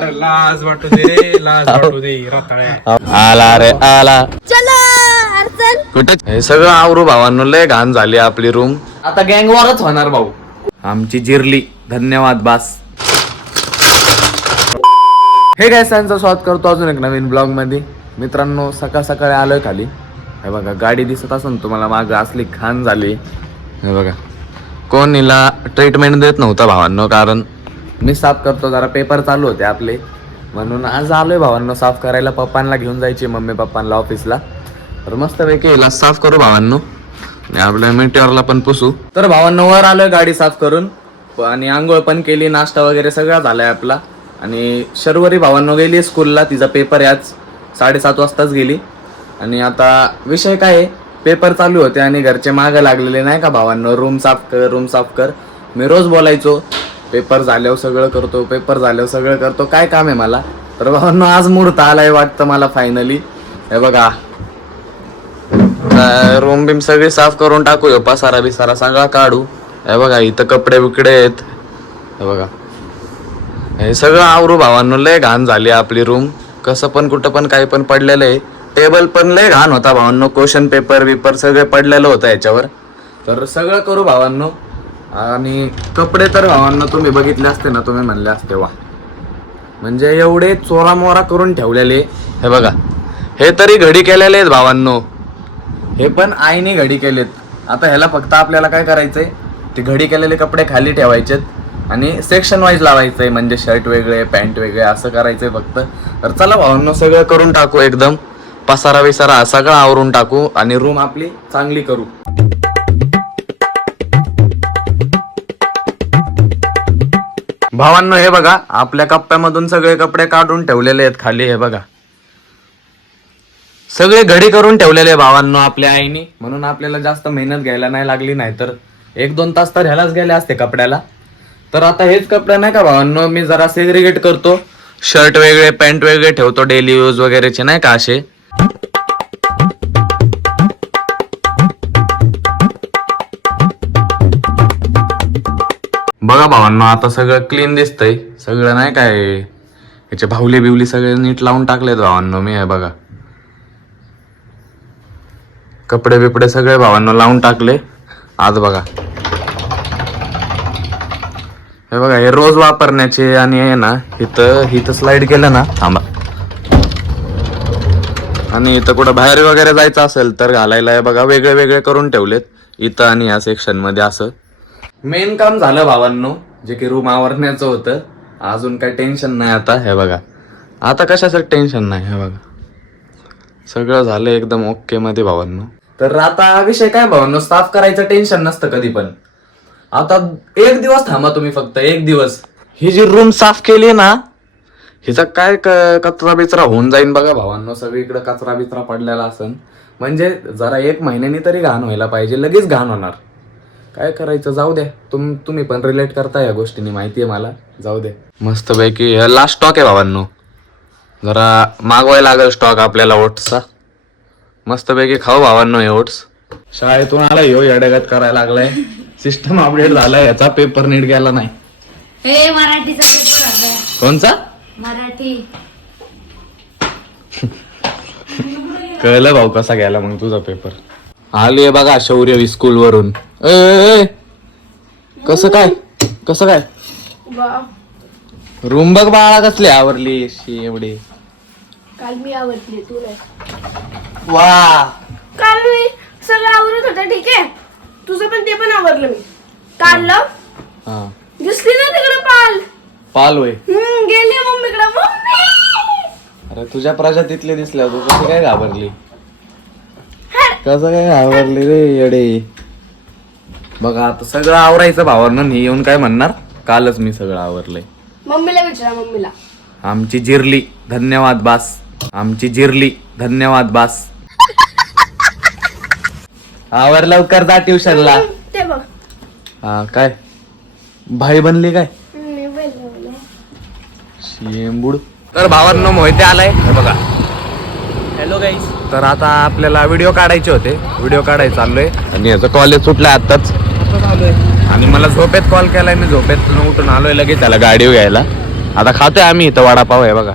लाज वाटू दे रे, लाज वाटू दे रताळ्या. आला रे आला. चला अर्चन. कुठे हे सगळं आवरू भावांनो, लय घाण झाली आपली रूम. आता गँग वॉरच होणार भाऊ. आमची जिरली. धन्यवाद बास. हे काय त्यांचं स्वागत करतो अजून एक नवीन ब्लॉग मध्ये. मित्रांनो सकाळ सकाळी आलोय खाली. हे बघा गाडी दिसत असेल तुम्हाला माग, असली घाण झाली. हे बघा कोण हिला ट्रीटमेंट देत नव्हता भावांनो, कारण मी साफ करतो, जरा पेपर चालू होते आपले म्हणून आज आलोय भावांनो साफ करायला. पप्पांना घेऊन जायची, मम्मी पप्पांना ऑफिसला. तर मस्त पैकी हिला साफ करू भावांनो आणि आपल्या मिटिओरला पण पुसू. तर भावांनो वर आलोय गाडी साफ करून आणि आंघोळ पण केली, नाश्ता वगैरे सगळा झालाय आपला. आणि शर्वरी भावांनो गेली स्कूलला, तिचा पेपर आहे आज 7:30 वाजताच गेली. आणि आता विषय काय आहे, पेपर चालू होते आणि घरचे मागं लागलेले नाही का भावांनो, रूम साफ कर रूम साफ कर. मी रोज बोलायचो पेपर झाल्यावर सगळं करतो, पेपर झाल्यावर सगळं करतो, काय काम आहे मला. तर भावांनो आज मुहूर्त आलाय वाटतं मला फायनली. हे बघा रूम बिम सगळी साफ करून टाकू, पसारा बिसारा सगळा काढू. हे बघा इथं कपडे बिकडे आहेत. हे बघा हे सगळं आवरू भावांनो, लय घाण झाली आपली रूम. कसं पण कुठं पण काही पण पडलेलं आहे. टेबल पण लय घाण होता भावांनो, क्वेश्चन पेपर सगळे पडलेलं होतं याच्यावर. तर सगळं करू भावांनो. आणि कपडे तर भावांनो तुम्ही बघितले असते ना, तुम्ही म्हणले असते वा, म्हणजे एवढे चोरा मोरा करून ठेवलेले. हे बघा हे तरी घडी केलेले आहेत भावांनो, हे पण आईने घडी केलेत. आता ह्याला फक्त आपल्याला काय करायचंय, ते घडी केलेले कपडे खाली ठेवायचेत आणि सेक्शन वाईज लावायचंय, म्हणजे शर्ट वेगळे पॅन्ट वेगळे असं करायचंय फक्त. तर चला भावांनो सगळं करून टाकू, एकदम पसारा विसारा सगळं आवरून टाकू आणि रूम आपली चांगली करू. भावांनो हे बघा आपल्या कप्प्यामधून सगळे कपडे काढून ठेवलेले आहेत खाली. हे बघा सगळे घडी करून ठेवलेले भावांनो आपल्या आईने, म्हणून आपल्याला जास्त मेहनत घ्यायला नाही लागली. नाही तर 1-2 तास तर ह्यालाच गेले असते कपड्याला. तर आता हेच कपडे नाही का भावांनो, मी जरा सेग्रिगेट करतो. शर्ट वेगळे पॅन्ट वेगळे ठेवतो, डेली यूज वगैरेचे नाही का असे. बघा भावांनो आता सगळं क्लीन दिसतंय, सगळं नाही काय याचे भावली बिवली सगळे नीट लावून टाकलेत भावांनो मी. हे बघा कपडे बिपडे सगळे भावांनो लावून टाकले आज. बघा हे बघा हे रोज वापरण्याचे. आणि हे ना इथं स्लाइड केलं ना, थांबा, आणि इथं कुठं बाहेर वगैरे जायचं असेल तर घालायला हे बघा वेगळे वेगळे करून ठेवलेत इथं आणि या सेक्शन मध्ये. असं मेन काम झालं भावांनो, जे की रूम आवरण्याचं होतं. अजून काही टेन्शन नाही आता. हे बघा आता कशाचं टेन्शन नाही. हे बघा सगळं झालं एकदम ओके मध्ये भावांनो. तर आता विषय काय भावांनो, साफ करायचं टेन्शन नसतं कधी पण. आता 1 दिवस थांबा तुम्ही, फक्त 1 दिवस. ही जी रूम साफ केली ना, हिचा काय कचरा बिचरा होऊन जाईन बघा भावांनो. सगळीकडे कचरा बिचरा पडलेला असन, म्हणजे जरा 1 महिन्यानी तरी घाण व्हायला पाहिजे, लगेच घाण होणार. काय करायचं, जाऊ द्या. तुम्ही पण रिलेट करता या गोष्टीने, माहिती आहे मला. जाऊ दे. मस्त पैकी लास्ट स्टॉक आहे भावांनो, जरा मागवायला लागेल स्टॉक आपल्याला ओट्सचा. मस्त पैकी खाऊ भावांनो हे ओट्स. शाळेतून आला ह्यो येड्यागत करायला लागलाय. सिस्टम अपडेट झालाय, याचा पेपर नीट गेला नाही. हे मराठीचा पेपर आहे. कोणचा? मराठी. कळलं भाऊ कसा गेला मग तुझा पेपर. आली बघा शौर्य स्कूल वरून. कसं काय रूम बघ बाळा कसली आवरली एवढी. काल मी आवडली तुला. वा काल मी सगळं आवरत होतं, ठीक आहे. तुझं पण ते पण आवरलं मी. काढलं, दिसली ना तिकडे पाल होय. गेली मम्मीकडे. मम्मी अरे तुझ्या प्रजातीतले दिसल्या, तू कशी काय घाबरली, कसं काय घाबरली रे येडे. बघा आता सगळं आवरायचं भावांनो. नाही येऊन काय म्हणणार, कालच मी सगळं आवरलंय. मम्मीला विचारा, मम्मीला. आमची जिरली. धन्यवाद बास. आमची जिरली. धन्यवाद बास. आवर लवकर जा ट्युशनला. ते बघ. हा काय भाई बनली काय मी बोलवलं. शेंबूड. तर भावांनो मोहिते आलाय. हे बघा हॅलो गाईस. तर आता आपल्याला व्हिडिओ काढायचे होते, व्हिडिओ काढायला चाललोय. आणि याचं कॉलेज सुटलंय आताच. आणि मला झोपेत कॉल केलाय, मी झोपेत उठून आलोय लगेच त्याला गाडी घ्यायला. आता खातोय आम्ही इथं वडापाव आहे बघा.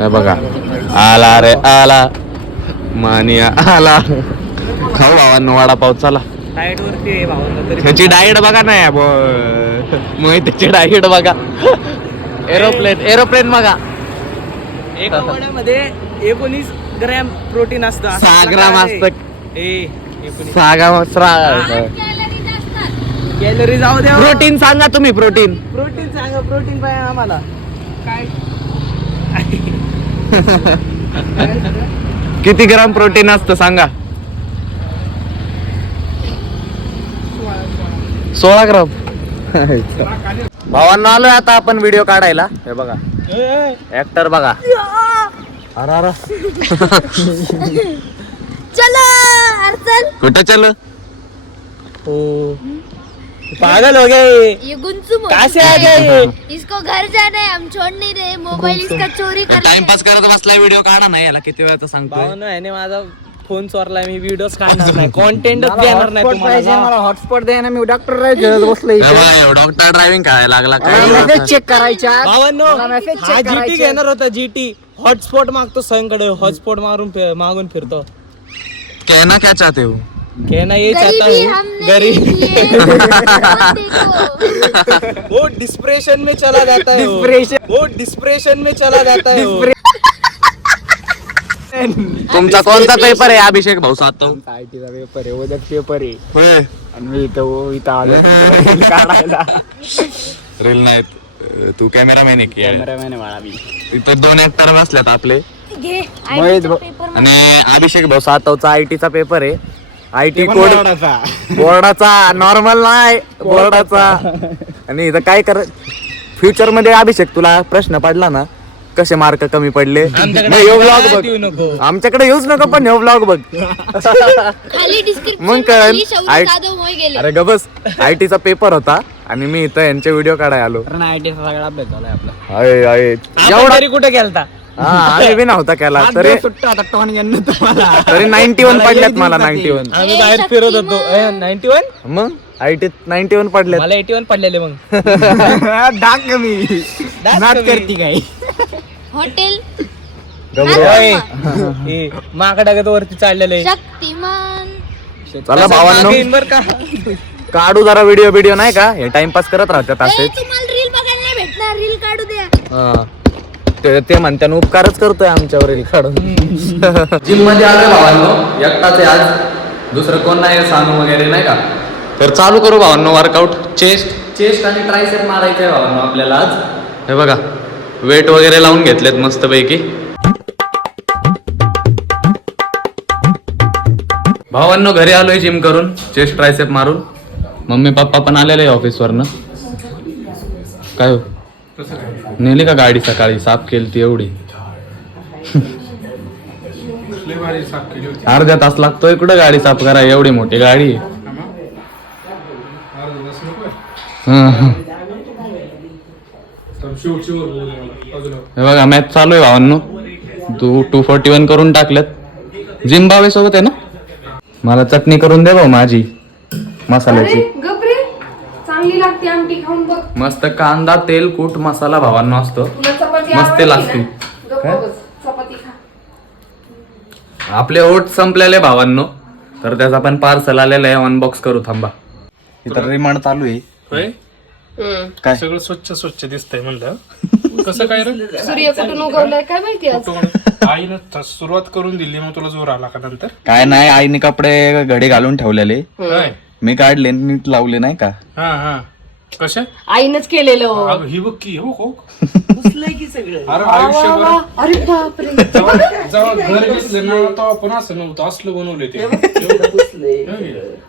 हे बघा आला रे आला मानिया आला. खाऊ भावांनो वडापाव चला. डाएट वरती आहे भावांना तरी. त्याची डाएट बघा ना मग त्याची डाएट बघा. एरोप्लेन बघा. एका वड्यामध्ये 19 ग्रॅम प्रोटीन असतं. 6 ग्राम असतं. 6 कॅलरी जाऊ द्या. प्रोटीन सांगा तुम्ही. प्रोटीन सांगा. प्रोटीन पाहिजे आम्हाला. काय किती ग्राम प्रोटीन असतं सांगा. 16 ग्राम. भावांना आलोय आता आपण व्हिडिओ काढायला. हे बघा ऍक्टर बघा. अरे चलो अर्चल. कुठं चल. पागल हो गए. ये गुंसुम कहाँ से आ गए? इसको घर जाना है, हम छोड़ नहीं रहे. मोबाईल इसका चोरी कर. टाइमपास करत बसलाय. व्हिडिओ काढा नाही याला किती वेळा सांगतो. भावांनो ह्याने माझा फोन चोरलाय. मी व्हिडिओज काढणार नाही. कॉन्टेंटच देणार नाही तुम्हाला. मला हॉटस्पॉट द्या ना. मी डॉक्टर बसलोय. डॉक्टर ड्रायव्हिंग करायला लागला काय. मेसेज चेक करायच्या. भावांनो मला message check हा जीटी करायचे. घेणार होता. जीटी हॉटस्पॉट मागतो सगळीकडे. हॉटस्पॉट मागून फिरतो. कहना क्या चाहते हो. कहना ये चाहता हूँ गरीब वो डिस्प्रेशन में चला जाता है. वो डिस्प्रेशन में चला जाता है. तुमचा कोणता पेपर आहे अभिषेक भाऊ सातव. आयटीचा पेपर आहे. उद्या पेपर आहे. आणि मी इथं आलो काढायला. रील नाहीत. तू कॅमेरामॅन आहे की. कॅमेरामॅन आहे मला. मी इथं 2 ऍक्टर बसल्यात आपले. महेश भाऊ. आणि अभिषेक भाऊ सातवचा आयटीचा पेपर आहे. आयटी कोड बोर्डाचा. नॉर्मल नाही बोर्डाचा. आणि इथं काय कर फ्युचर मध्ये अभिषेक तुला प्रश्न पडला ना कसे मार्क कमी पडले व्लॉग बघ. आमच्याकडे येऊच नको पण हे व्लॉग बघ. खाली डिस्क्रिप्शन मग कळेल. अरे ग बस. आयटीचा पेपर होता आणि मी इथं यांचे व्हिडिओ काढायला आलो. आयटीचा सगळा अभ्यास झालाय आपला. एवढा तरी कुठे गेलता. आम्ही बी नव्हता केला तरी सुट्टा आता टोन घेणं तुम्हाला. तरी 91 पडल्यात मला. 91. आम्ही बाहेर फिरत होतो. 91 मग आयटीत 91 पडल्यात. मला 81 पडलेले. मग डाक कमी नाट करती काय. हॉटेल माकडागत वरती चाललेले. शक्तिमान. चला भावांनो बर का. काढू जरा व्हिडिओ नाही का. हे टाइमपास करत राहतात असेच. तुम्हाला रील बघायला नाही भेटणार. रील काढू द्या. ते म्हणते उपकारच करतोय आमच्यावर रील काढून. जिम मध्ये आलोय भावांनो. एकटाच आहे आज. दुसरं कोण नाही. सानू वगैरे नाही का. तर चालू करू भावांनो वर्कआउट. चेस्ट आणि ट्रायसेप मारायचंय भावांनो आपल्याला आज. हे बघा वेट वगैरे लावून घेतलेत मस्त पैकी. भावांनो घरी आलोय जिम करून. चेस्ट ट्रायसेप मारून. मम्मी पप्पा पण आलेले ऑफिस वरनं. काय हो नेली का गाडी सकाळी साफ केली ती एवढी. अर्धा तास लागतोय कुठं गाडी साफ करा. एवढी मोठी गाडी. हे बघा मॅच चालू आहे भावांनो. 241 करून टाकल्यात. जिम्बावे सोबत आहे ना. मला चटणी करून दे भाऊ माझी मसाल्याची. चांगली लागते आमटी खाऊन बघ. मस्त कांदा तेल कूट मसाला भावांनो असतो. मस्त लागते. चपाती खा. आपले ओट संपलेले भावांनो. तर त्याचा पण पार्सल आलेला आहे. अनबॉक्स करू थांबा. इतर रिमांड चालू आहे. काय सगळं स्वच्छ दिसतंय म्हणलं. कसं काय रे. सूर्य कुठून उगवलाय काय माहिती. आईनं सुरुवात करून दिली. मग तुला जोर आला का नंतर. काय नाही आईने कपडे घडी घालून ठेवलेले. मी काढले नीट लावले नाही का. हा कशा आईनच केलेलं. ही बघ की. हो की सगळं. अरे आयुष्यभर. अरे बापरे. जेव्हा घर घेतलं ना तेव्हा आपण असं नव्हतं. असलं बनवले ते.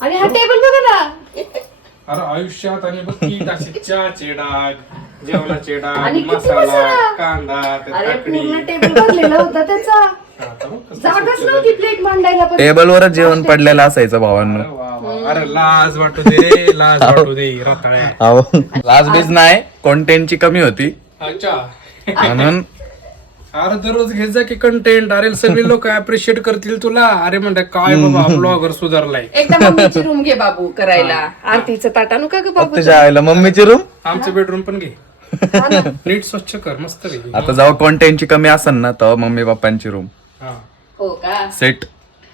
आणि हा टेबल बघा ना. अरे आयुष्यात आणि बघ की चहाचे डाग जेवणाचे डाग आणि किती मसाला मसाला. कांदा अरे काकडी. पूर्ण टेबल भरलेला होता त्याचा. आता बघ कसं जागाच नव्हती प्लेट मांडायला पण. टेबलवरच जेवण पडलेलं असायचं भावांनो. वा वा. अरे लाज वाटू दे रे. लाज वाटू दे रताळ्या. लाजबीज नाही. कॉन्टेंटची कमी होती अच्छा. म्हणून अरे दररोज घेत जा की कंटेंट. अरे सगळे लोक अप्रिशिएट करतील तुला. अरे म्हणतात काय बाबा ब्लॉगर सुधारलाय. एकदा मम्मीची रूम घे बाबू करायला. आरतीचं ताटा नको का बाबू. तुझ्या आईला मम्मीची रूम आमचं बेडरूम पण घे. नीट स्वच्छ कर मस्त पैकी. आता जेव्हा कॉन्टेंटची कमी असेल ना तेव्हा मम्मी पप्पांची रूम हा. हो का सेट.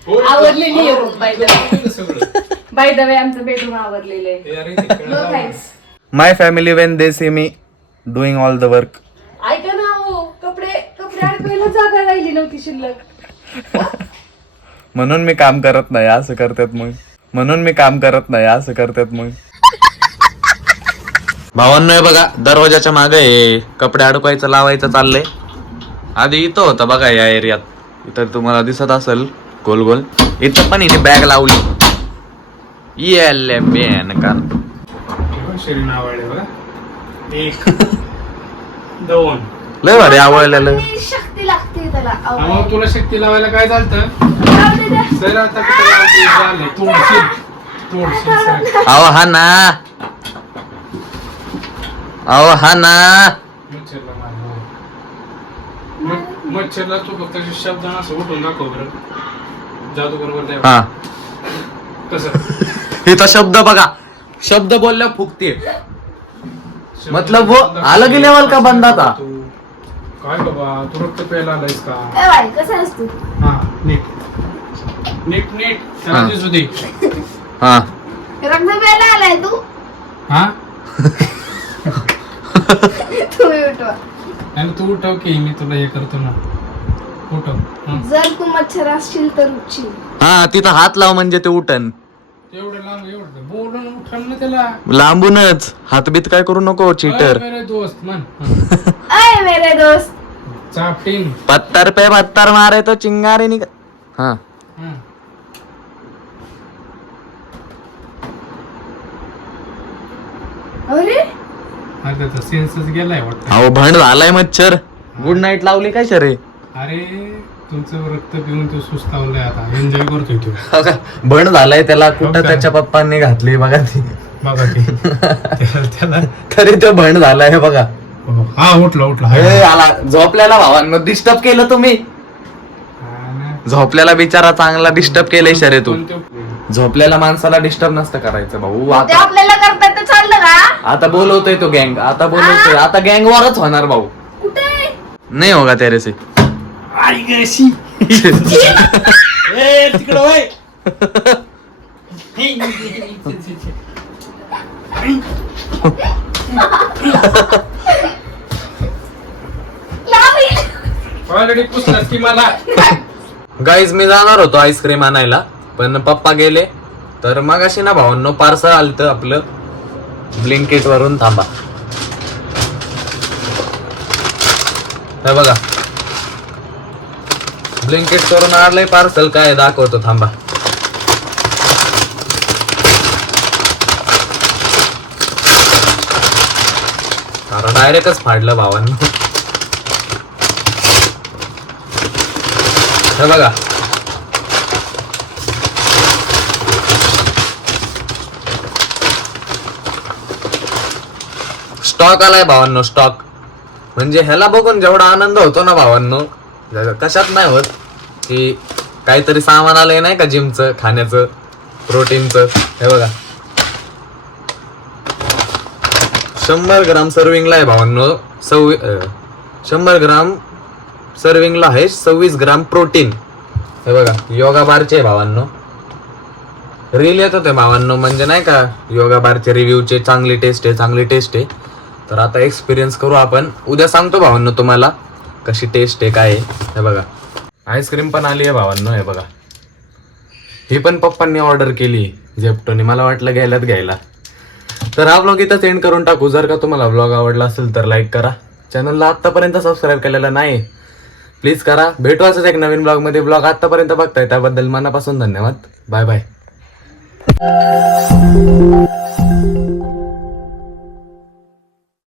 आवरलेली आहे रूम बाय द वे. सगळं. बाय द वे आमचं बेडरूम आवरलेलं आहे. हे अरे ते कळलं. No thanks. My family when they see me doing all the work. ऐका ना हो कपडे अडकायला जागा राहिली नव्हती शिल्लक. म्हणून मी काम करत नाही असं करतात मग. म्हणून मी काम करत नाही असं करतात मग. भावांनो हे बघा दरवाजाच्या मागे कपडे अडकवायचं लावायचं चाललंय. आधी इथं होतं बघा या एरियात. इथं तुम्हाला दिसत असेल गोल गोल. इथं पण हिने बॅग लावली. येले बेन का शरीर आवडले बघा. 1 2. लय भारी आवडलेलं. शक्ती लागते त्याला मग तुला शक्ती लावायला काय चालतं. लावते त्या. सर आता कुठं लावते? झालंय. तोडशील सर. अहो हा ना. अहो हा ना. मच्छरला मार. मच्छरला तू फक्त शब्दानं असं उठून दाखव बरं. जादू बरोबर द्या. हा कसं इथं शब्द बघा. शब्द बोलल्या फुकते. मतलब वो अलग ही लेवल का बंदा था. तू काय बाबा तू रक्त प्यायला आलायस का. ए बाई कसं आहेस तू. हा नीट नीट नीट त्याला हा. दिसू दे. हा रक्त प्यायला आलाय तू. हा तुम्ही उठवा. आणि तू उठव की मी तुला हे करतो ना. उठव. हं. जर तू मच्छर असशील तर उठशील. हा तिथं हात लाव म्हणजे ते उठन. एवढं लांब एवढं बोलून उठल ना त्याला. लांबूनच हातबीत काय करू नको चीटर. अरे मेरे दोस्त मन. अय मेरे दोस्त. चापटीन. पत्तर पे पत्तर मारे तो चिंगारी निक. हा हं. अरे अरे त्याचा सेन्सच गेलाय वाटतं. अहो भंड झालाय मच्छर. गुड नाईट लावली काय शरे. अरे तुमचं रक्त पिऊन तो सुस्तावलाय आता. एन्जॉय करतोय तो. भंड झालाय त्याला कुठं त्याच्या पप्पांनी घातली बघा ती. बघा की त्याला तरी तो भंड झालाय बघा. हो. हा उठला उठला. हे आला झोपल्याला भावांनो डिस्टर्ब केलं तुम्ही. हा ना. झोपल्याला बिचारा चांगला डिस्टर्ब केलंय शरे तू. कोणत्या- झोपलेल्या माणसाला डिस्टर्ब नसतं करायचं भाऊ. ते आता आपल्याला करतात तर चाललं का. आता बोलवतोय तो गँग. आता बोलवतोय. आता गँग वरच होणार भाऊ. कुठे. नाही होगा तेरे से. आई ग अशी. ए तिकडं होय. ऑलरेडी पुसलास की मला. गाईज मी जाणार होतो आईस्क्रीम आणायला पण पप्पा गेले. तर मग अशी ना भावांनो पार्सल आलतं आपलं ब्लिंकिट वरून. थांबा हे बघा ब्लिंकिट वरून आलंय पार्सल. काय दाखवतो थांबा. अरे डायरेक्टच फाडलं भावांनो. हे बघा स्टॉक आलाय भावांनो. स्टॉक म्हणजे ह्याला बघून जेवढा आनंद होतो ना भावांनो कशात नाही होत. की काहीतरी सामान आलंय नाही का जिमचं खाण्याचं प्रोटीनचं. हे बघा 100 ग्राम सर्विंगला आहे भावांनो. 100 ग्राम सर्विंगला आहे 26 ग्राम प्रोटीन. हे बघा योगा बारचे आहे भावांनो. रील येत होते भावांनो म्हणजे नाही का योगा बारचे रिव्ह्यूचे. चांगली टेस्ट आहे चांगली टेस्ट आहे. तर आता एक्सपिरियन्स करू आपण. उद्या सांगतो भावांनो तुम्हाला कशी टेस्ट आहे काय आहे. हे बघा आईस्क्रीम पण आली आहे भावांनो. हे बघा ही पण पप्पांनी ऑर्डर केली झेप्टोनी. मला वाटलं घ्यायला. तर हा ब्लॉग इथं एंड करून टाकू. जर का तुम्हाला ब्लॉग आवडला असेल तर लाईक करा. चॅनलला आत्तापर्यंत सबस्क्राईब केलेला नाही प्लीज करा. भेटू असंच एक नवीन ब्लॉगमध्ये. ब्लॉग आत्तापर्यंत बघताय त्याबद्दल मनापासून धन्यवाद. Bye bye.